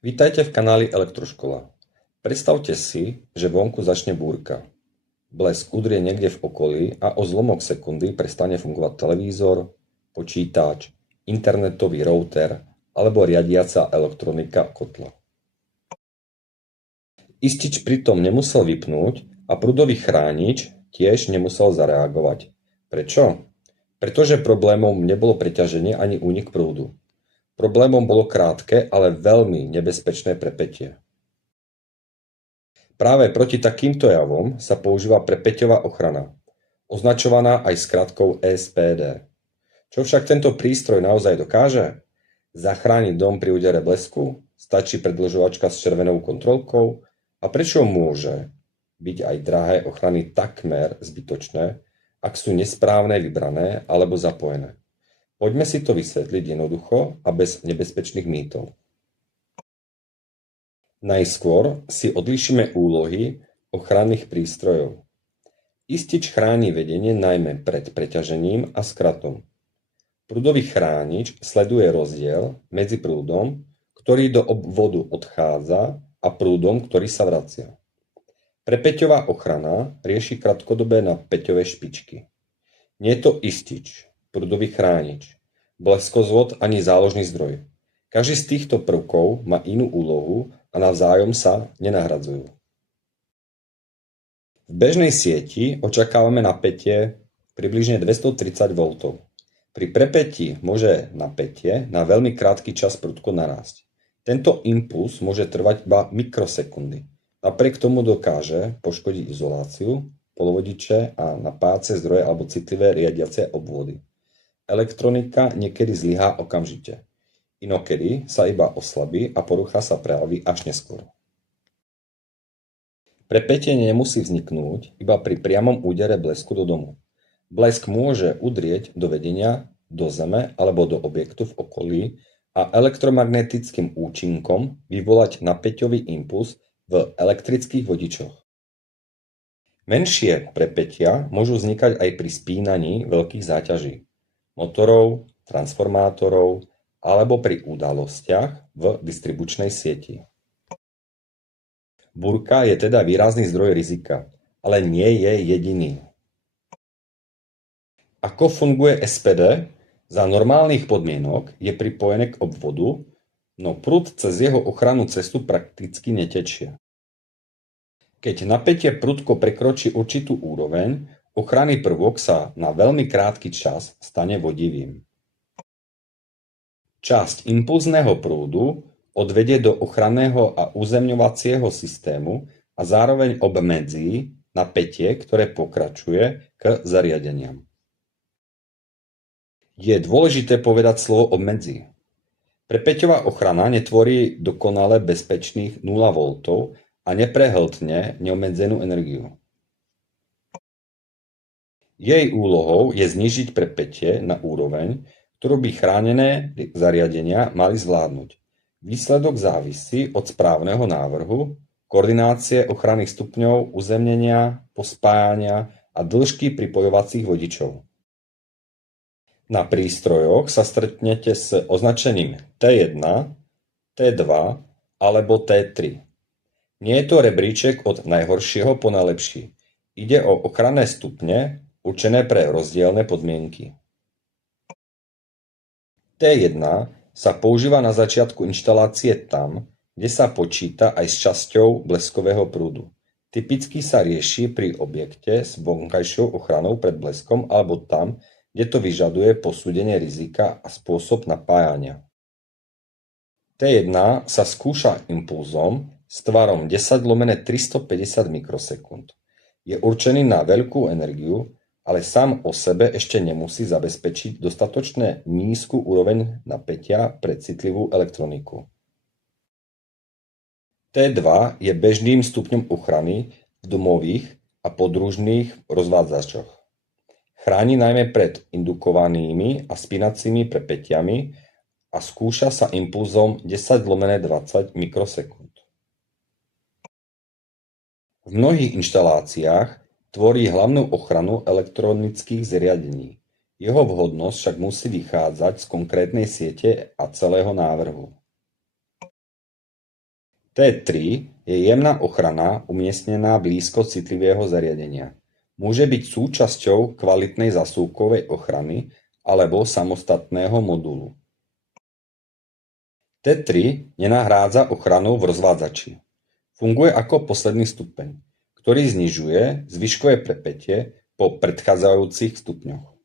Vítajte v kanáli Elektroškola. Predstavte si, že vonku začne búrka. Blesk udrie niekde v okolí a o zlomok sekundy prestane fungovať televízor, počítač, internetový router alebo riadiaca elektronika kotla. Istič pritom nemusel vypnúť a prúdový chránič tiež nemusel zareagovať. Prečo? Pretože problémom nebolo preťaženie ani únik prúdu. Problémom bolo krátke, ale veľmi nebezpečné prepätie. Práve proti takýmto javom sa používa prepäťová ochrana, označovaná aj skratkou SPD. Čo však tento prístroj naozaj dokáže? Zachrániť dom pri údere blesku? Stačí predĺžovačka s červenou kontrolkou? A prečo môže byť aj drahé ochrany takmer zbytočné, ak sú nesprávne vybrané alebo zapojené? Poďme si to vysvetliť jednoducho a bez nebezpečných mýtov. Najskôr si odlíšime úlohy ochranných prístrojov. Istič chráni vedenie najmä pred preťažením a skratom. Prúdový chránič sleduje rozdiel medzi prúdom, ktorý do obvodu odchádza, a prúdom, ktorý sa vracia. Prepäťová ochrana rieši krátkodobé napäťové špičky. Nie je to istič, prúdový chránič, bleskozvod ani záložný zdroj. Každý z týchto prvkov má inú úlohu a navzájom sa nenahradzujú. V bežnej sieti očakávame napätie približne 230 V. Pri prepätí môže napätie na veľmi krátky čas prudko narásť. Tento impuls môže trvať iba mikrosekundy. Napriek tomu dokáže poškodiť izoláciu, polovodiče a napájace zdroje alebo citlivé riadiace obvody. Elektronika niekedy zlyhá okamžite. Inokedy sa iba oslabí a porucha sa prejaví až neskôr. Prepätie nemusí vzniknúť iba pri priamom údere blesku do domu. Blesk môže udrieť do vedenia, do zeme alebo do objektu v okolí a elektromagnetickým účinkom vyvolať napäťový impuls v elektrických vodičoch. Menšie prepätia môžu vznikať aj pri spínaní veľkých záťaží, motorov, transformátorov alebo pri udalostiach v distribučnej sieti. Búrka je teda výrazný zdroj rizika, ale nie je jediný. Ako funguje SPD? Za normálnych podmienok je pripojené k obvodu, no prúd cez jeho ochrannú cestu prakticky netečie. Keď napätie prudko prekročí určitú úroveň, ochranný prvok sa na veľmi krátky čas stane vodivým. Časť impulzného prúdu odvedie do ochranného a uzemňovacieho systému a zároveň obmedzí napätie, ktoré pokračuje k zariadeniam. Je dôležité povedať slovo obmedzí. Prepäťová ochrana netvorí dokonale bezpečných 0 V a neprehltne neobmedzenú energiu. Jej úlohou je znížiť prepätie na úroveň, ktorú by chránené zariadenia mali zvládnuť. Výsledok závisí od správneho návrhu, koordinácie ochranných stupňov, uzemnenia, pospájania a dĺžky pripojovacích vodičov. Na prístrojoch sa stretnete s označením T1, T2 alebo T3. Nie je to rebríček od najhoršieho po najlepší. Ide o ochranné stupne určené pre rozdielne podmienky. T1 sa používa na začiatku inštalácie tam, kde sa počíta aj s časťou bleskového prúdu. Typicky sa rieši pri objekte s vonkajšou ochranou pred bleskom alebo tam, kde to vyžaduje posúdenie rizika a spôsob napájania. T1 sa skúša impulzom s tvarom 10/350 mikrosekúnd. Je určený na veľkú energiu, ale sám o sebe ešte nemusí zabezpečiť dostatočne nízku úroveň napätia pre citlivú elektroniku. T2 je bežným stupňom ochrany v domových a podružných rozvádzačoch. Chráni najmä pred indukovanými a spínacími prepätiami a skúša sa impulzom 10/20 mikrosekúnd. V mnohých inštaláciách tvorí hlavnú ochranu elektronických zariadení. Jeho vhodnosť však musí vychádzať z konkrétnej siete a celého návrhu. T3 je jemná ochrana umiestnená blízko citlivého zariadenia. Môže byť súčasťou kvalitnej zasúkovej ochrany alebo samostatného modulu. T3 nenahrádza ochranu v rozvádzači. Funguje ako posledný stupeň, ktorý znižuje zvyškové pätie po predchádzajúcich stupňoch.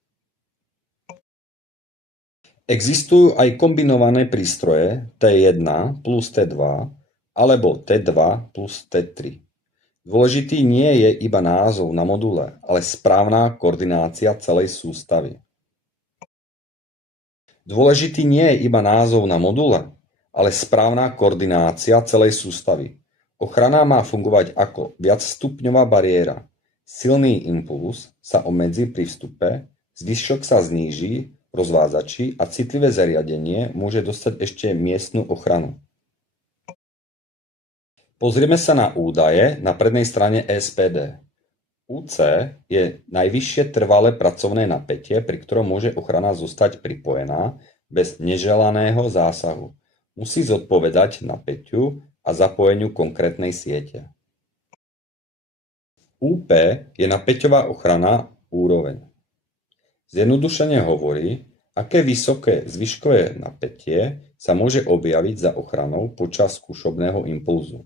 Existujú aj kombinované prístroje T1 plus T2 alebo T2 plus T3. Dôležitý nie je iba názov na module, ale správna koordinácia celej sústavy. Dôležitý nie je iba názov na module, ale správna koordinácia celej sústavy. Ochrana má fungovať ako viacstupňová bariéra. Silný impuls sa obmedzí pri vstupe, zvyšok sa zníži v rozvádzači a citlivé zariadenie môže dostať ešte miestnu ochranu. Pozrieme sa na údaje na prednej strane SPD. UC je najvyššie trvalé pracovné napätie, pri ktorom môže ochrana zostať pripojená bez neželaného zásahu. Musí zodpovedať napätiu a zapojeniu konkrétnej siete. UP je napäťová ochrana úroveň. Zjednodušene hovorí, aké vysoké zvyškové napätie sa môže objaviť za ochranou počas skúšobného impulzu.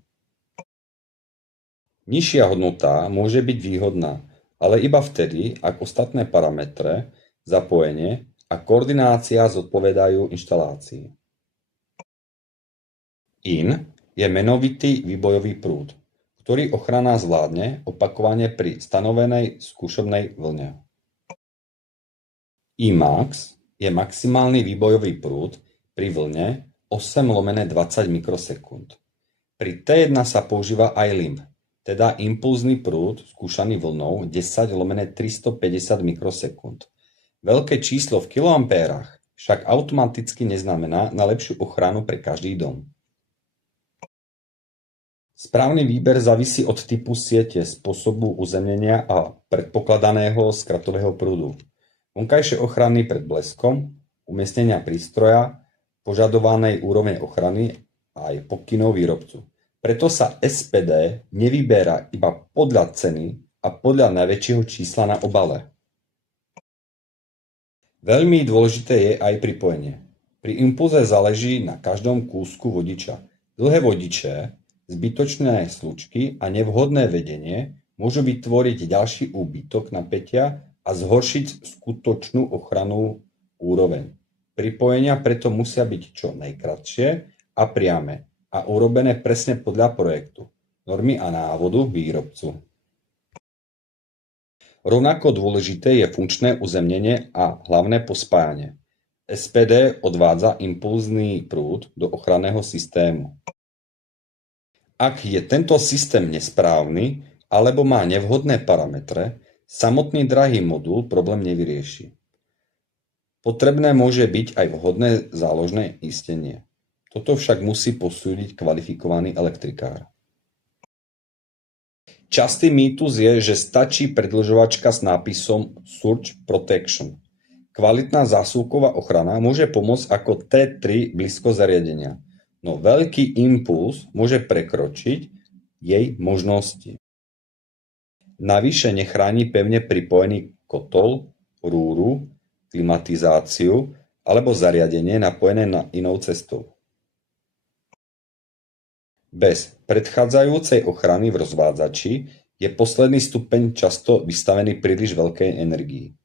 Nižšia hodnota môže byť výhodná, ale iba vtedy, ak ostatné parametre, zapojenie a koordinácia zodpovedajú inštalácii. In je menovitý výbojový prúd, ktorý ochrana zvládne opakovane pri stanovenej skúšobnej vlne. Imax je maximálny výbojový prúd pri vlne 8/20 mikrosekúnd. Pri T1 sa používa aj limb, teda impulzný prúd skúšaný vlnou 10/350 mikrosekúnd. Veľké číslo v kiloampérach však automaticky neznamená najlepšiu ochranu pre každý dom. Správny výber závisí od typu siete, spôsobu uzemnenia a predpokladaného skratového prúdu, vonkajšej ochrany pred bleskom, umiestnenia prístroja, požadovanej úrovne ochrany a aj pokynov výrobcu. Preto sa SPD nevyberá iba podľa ceny a podľa najväčšieho čísla na obale. Veľmi dôležité je aj pripojenie. Pri impulze záleží na každom kúsku vodiča. Dlhé vodiče, zbytočné slučky a nevhodné vedenie môžu vytvoriť ďalší úbytok napätia a zhoršiť skutočnú ochrannú úroveň. Pripojenia preto musia byť čo najkratšie a priame a urobené presne podľa projektu, normy a návodu výrobcu. Rovnako dôležité je funkčné uzemnenie a hlavné pospájanie. SPD odvádza impulzný prúd do ochranného systému. Ak je tento systém nesprávny alebo má nevhodné parametre, samotný drahý modul problém nevyrieši. Potrebné môže byť aj vhodné záložné istenie. Toto však musí posúdiť kvalifikovaný elektrikár. Častý mýtus je, že stačí predĺžovačka s nápisom Surge Protection. Kvalitná zásuvková ochrana môže pomôcť ako T3 blízko zariadenia, no veľký impuls môže prekročiť jej možnosti. Navyše nechráni pevne pripojený kotol, rúru, klimatizáciu alebo zariadenie napojené na inou cestou. Bez predchádzajúcej ochrany v rozvádzači je posledný stupeň často vystavený príliš veľkej energii.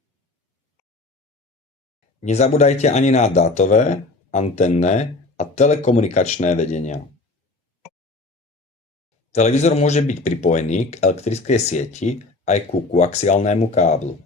Nezabúdajte ani na dátové, antenné a telekomunikačné vedenia. Televízor môže byť pripojený k elektrickej sieti aj ku koaxiálnemu káblu.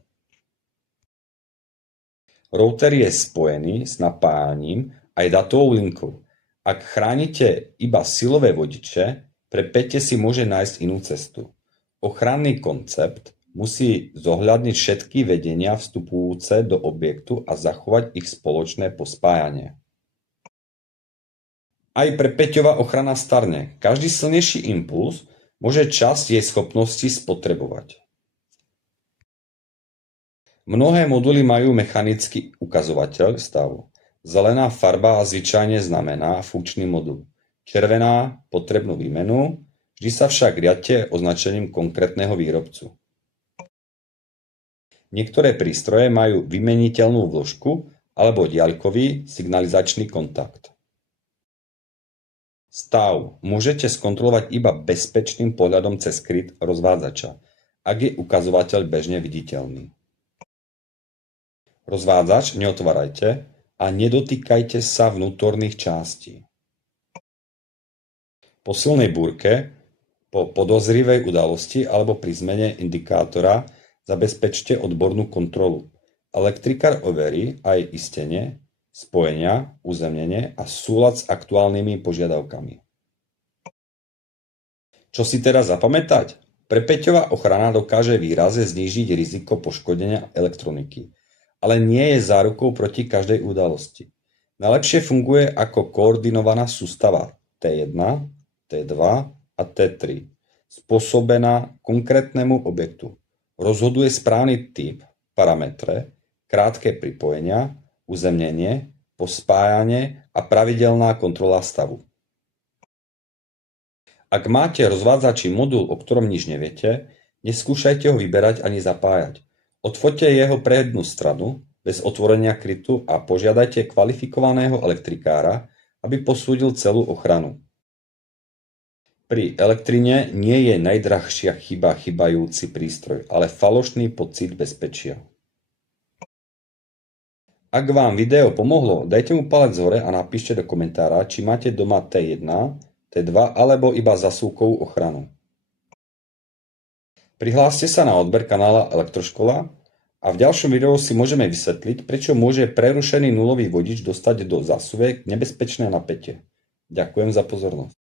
Router je spojený s napájaním aj dátovou linkou. Ak chránite iba silové vodiče, pre pätie si môže nájsť inú cestu. Ochranný koncept musí zohľadniť všetky vedenia vstupujúce do objektu a zachovať ich spoločné pospájanie. Aj prepäťová ochrana starne. Každý silnejší impuls môže časť jej schopnosti spotrebovať. Mnohé moduly majú mechanický ukazovateľ stavu. Zelená farba zvyčajne znamená funkčný modul. červená potrebnú výmenu, vždy sa však riadte označením konkrétneho výrobcu. Niektoré prístroje majú vymeniteľnú vložku alebo diaľkový signalizačný kontakt. Stav môžete skontrolovať iba bezpečným pohľadom cez kryt rozvádzača, ak je ukazovateľ bežne viditeľný. Rozvádzač neotvárajte a nedotýkajte sa vnútorných častí. Po silnej búrke, po podozrivej udalosti alebo pri zmene indikátora zabezpečte odbornú kontrolu. Elektrikár overí aj istenie, spojenia, uzemnenie a súlad s aktuálnymi požiadavkami. Čo si teda zapamätať? Prepäťová ochrana dokáže výrazne znížiť riziko poškodenia elektroniky, ale nie je zárukou proti každej udalosti. Najlepšie funguje ako koordinovaná sústava T1, T2 a T3, spôsobená konkrétnemu objektu. Rozhoduje správny typ, parametre, krátke pripojenia, uzemnenie, pospájanie a pravidelná kontrola stavu. Ak máte rozvádzačí modul, o ktorom nič neviete, neskúšajte ho vyberať ani zapájať. Odfoťte jeho prednú stranu bez otvorenia krytu a požiadajte kvalifikovaného elektrikára, aby posúdil celú ochranu. Pri elektrine nie je najdrahšia chyba chýbajúci prístroj, ale falošný pocit bezpečia. Ak vám video pomohlo, dajte mu palec hore a napíšte do komentára, či máte doma T1, T2 alebo iba zasúkovú ochranu. Prihláste sa na odber kanála Elektroškola a v ďalšom videu si môžeme vysvetliť, prečo môže prerušený nulový vodič dostať do zásuvek nebezpečné napätie. Ďakujem za pozornosť.